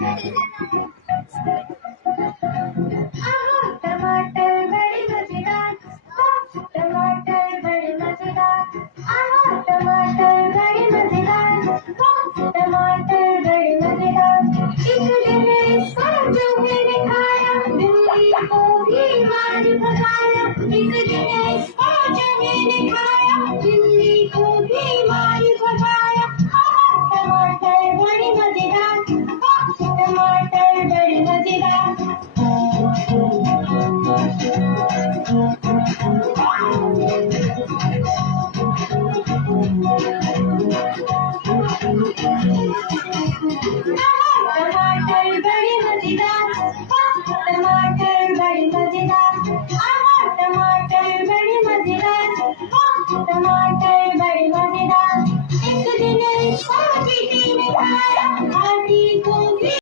टमाटर बड़े मजेदार, टमाटर बड़े मजेदार, टमाटर बड़े मजेदार, टमाटर बड़े मजेदार। इसने सब्जी ने खाया, बिल्ली को भी मार भगाया। इसने सब्जी ने खाया, बिल्ली को भी मार भगाया। टमाटर बड़े मजेदार, टमाटर बड़े मजेदार।